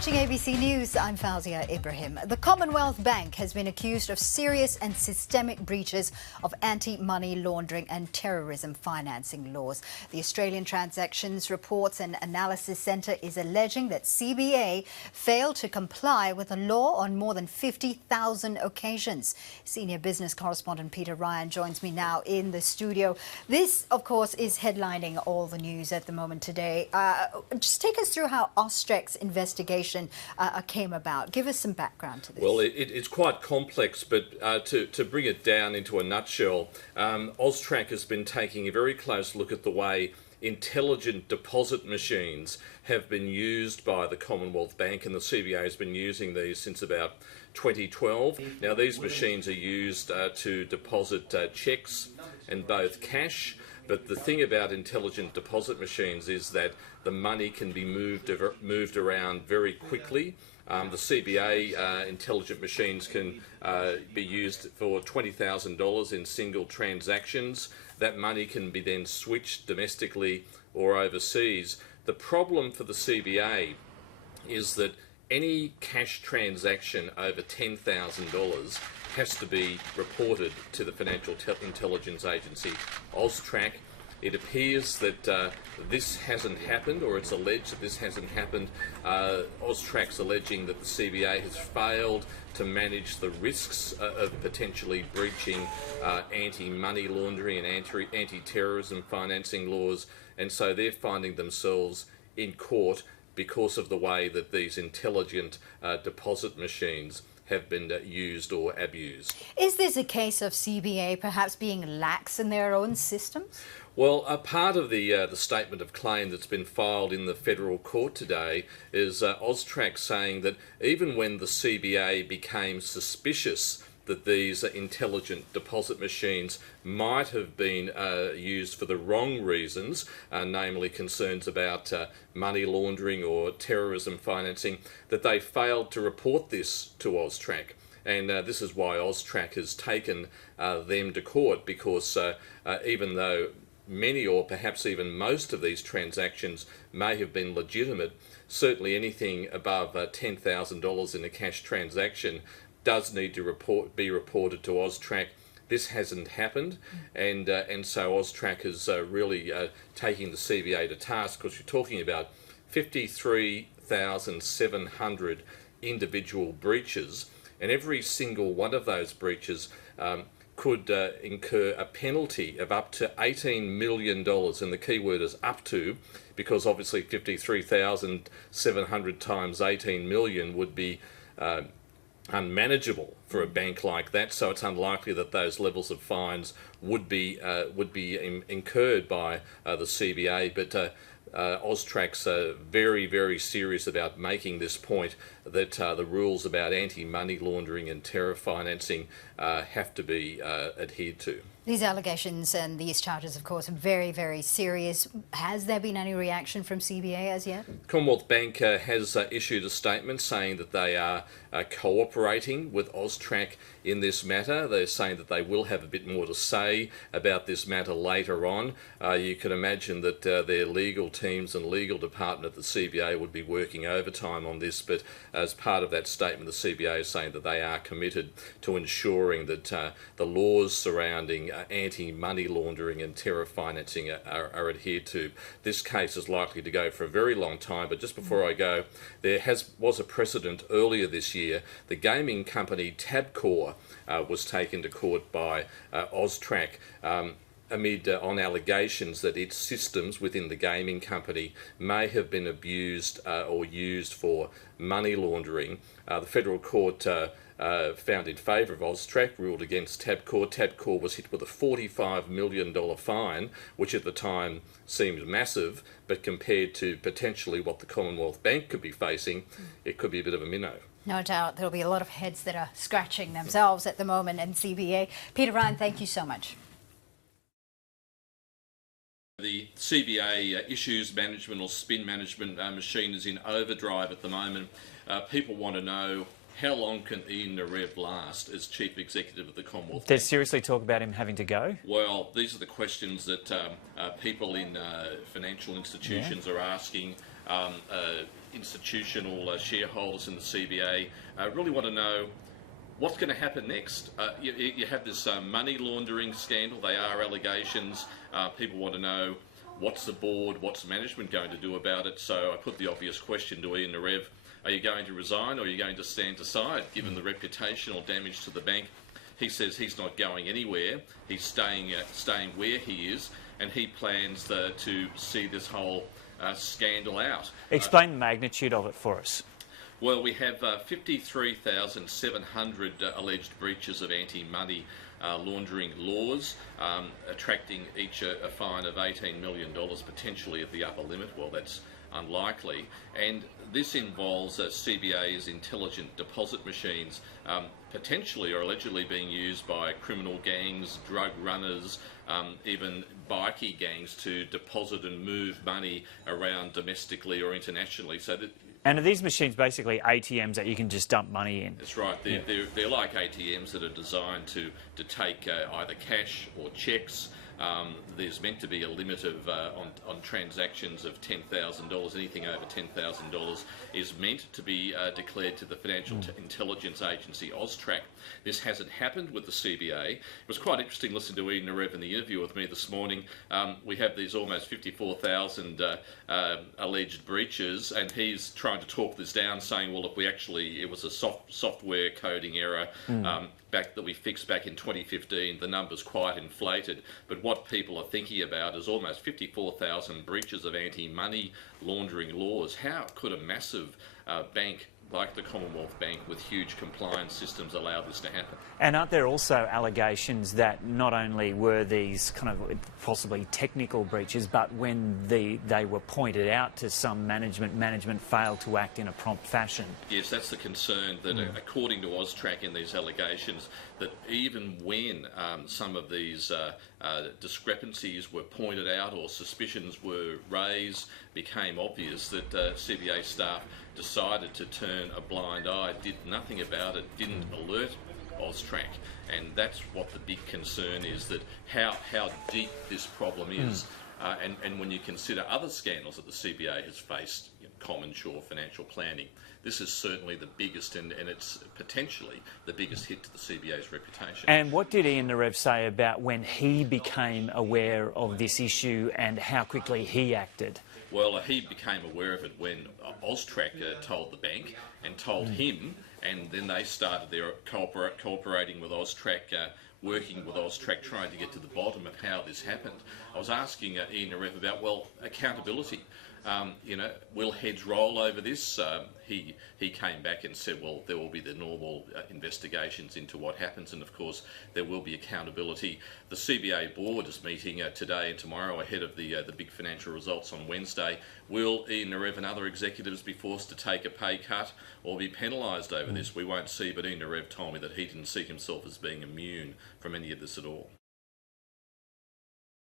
watching ABC News. I'm Fawzia Ibrahim. The Commonwealth Bank has been accused of serious and systemic breaches of anti-money laundering and terrorism financing laws. The Australian Transactions Reports and Analysis Centre is alleging that CBA failed to comply with the law on more than 50,000 occasions. Senior business correspondent Peter Ryan joins me now in the studio. This, of course, is headlining all the news at the moment today. Just take us through how Austrek's investigation came about. Give us some background to this. Well, it's quite complex, but to bring it down into a nutshell, Austrac has been taking a very close look at the way intelligent deposit machines have been used by the Commonwealth Bank, and the CBA has been using these since about 2012. Now, these machines are used to deposit cheques and both cash. But the thing about intelligent deposit machines is that the money can be moved around very quickly. The CBA intelligent machines can be used for $20,000 in single transactions. That money can be then switched domestically or overseas. The problem for the CBA is that any cash transaction over $10,000 has to be reported to the Financial Intelligence Agency, Austrac. It appears that this hasn't happened, or it's alleged that this hasn't happened. Austrac's alleging that the CBA has failed to manage the risks of potentially breaching anti-money laundering and anti-terrorism financing laws, and so they're finding themselves in court because of the way that these intelligent deposit machines have been used or abused. Is this a case of CBA perhaps being lax in their own systems? Well, a part of the statement of claim that's been filed in the federal court today is Austrac saying that even when the CBA became suspicious that these intelligent deposit machines might have been used for the wrong reasons, namely concerns about money laundering or terrorism financing, that they failed to report this to Austrac. And this is why Austrac has taken them to court, because even though many or perhaps even most of these transactions may have been legitimate, certainly anything above $10,000 in a cash transaction does need to be reported to Austrac. This hasn't happened, and so Austrac is really taking the CBA to task, because you're talking about 53,700 individual breaches, and every single one of those breaches could incur a penalty of up to $18 million, and the key word is up to, because obviously 53,700 times 18 million would be unmanageable for a bank like that, so it's unlikely that those levels of fines would be incurred by the CBA. But Austrac's very, very serious about making this point that the rules about anti-money laundering and terror financing have to be adhered to. These allegations and these charges, of course, are very, very serious. Has there been any reaction from CBA as yet? Commonwealth Bank has issued a statement saying that they are cooperating with Austrac in this matter. They're saying that they will have a bit more to say about this matter later on. You can imagine that their legal teams and legal department at the CBA would be working overtime on this, but as part of that statement, the CBA is saying that they are committed to ensuring that the laws surrounding anti-money laundering and terror financing are adhered to. This case is likely to go for a very long time, but just before I go, there was a precedent earlier this year. The gaming company Tabcorp was taken to court by Austrac on allegations that its systems within the gaming company may have been abused or used for money laundering. The federal court found in favour of Austrac, ruled against Tabcorp. Tabcorp was hit with a $45 million fine, which at the time seemed massive, but compared to potentially what the Commonwealth Bank could be facing, it could be a bit of a minnow. No doubt there'll be a lot of heads that are scratching themselves at the moment in CBA. Peter Ryan, thank you so much. The CBA issues management or spin management machine is in overdrive at the moment. People want to know how long can Ian Narev last as Chief Executive of the Commonwealth There's Bank? seriously talk about him having to go? Well, these are the questions that people in financial institutions are asking. Institutional shareholders in the CBA really want to know what's going to happen next. You have this money laundering scandal. They are allegations. People want to know what's the board, what's management going to do about it. So I put the obvious question to Ian Narev: are you going to resign, or are you going to stand aside, given the reputational damage to the bank? He says he's not going anywhere. He's staying where he is, and he plans to see this whole scandal out. Explain the magnitude of it for us. Well, we have 53,700 alleged breaches of anti-money laundering laws, attracting each a fine of $18 million, potentially at the upper limit. Well, that's unlikely. And this involves CBA's intelligent deposit machines, potentially or allegedly being used by criminal gangs, drug runners, even bikie gangs to deposit and move money around domestically or internationally. So that, and are these machines basically ATMs that you can just dump money in? that's right. They're like ATMs that are designed to take either cash or cheques. There's meant to be a limit of on transactions of $10,000. Anything over $10,000 is meant to be declared to the Financial Intelligence Agency, AUSTRAC. This hasn't happened with the CBA. It was quite interesting listening to Ian Narev in the interview with me this morning. We have these almost 54,000 alleged breaches, and he's trying to talk this down, saying, well, look, it was a software coding error. That we fixed back in 2015, the number's quite inflated. But what people are thinking about is almost 54,000 breaches of anti-money laundering laws. How could a massive bank like the Commonwealth Bank with huge compliance systems allow this to happen? And aren't there also allegations that not only were these kind of possibly technical breaches, but when they were pointed out to some management failed to act in a prompt fashion? Yes, that's the concern, that according to AUSTRAC in these allegations, that even when some of these discrepancies were pointed out or suspicions were raised, became obvious, that CBA staff decided to turn a blind eye, did nothing about it, didn't alert AUSTRAC. And that's what the big concern is, that how deep this problem is. And when you consider other scandals that the CBA has faced, Common Shore financial planning, this is certainly the biggest, and it's potentially the biggest hit to the CBA's reputation. And what did Ian Narev say about when he became aware of this issue and how quickly he acted? Well, he became aware of it when AUSTRAC told the bank and told him, and then they started their cooperating with AUSTRAC, working with AUSTRAC, trying to get to the bottom of how this happened. I was asking Ian Narev about, well, accountability. Will heads roll over this? He came back and said, well, there will be the normal investigations into what happens, and of course there will be accountability. The CBA board is meeting today and tomorrow ahead of the big financial results on Wednesday. Will Ian Narev and other executives be forced to take a pay cut or be penalised over this? We won't see, but Ian Narev told me that he didn't see himself as being immune from any of this at all.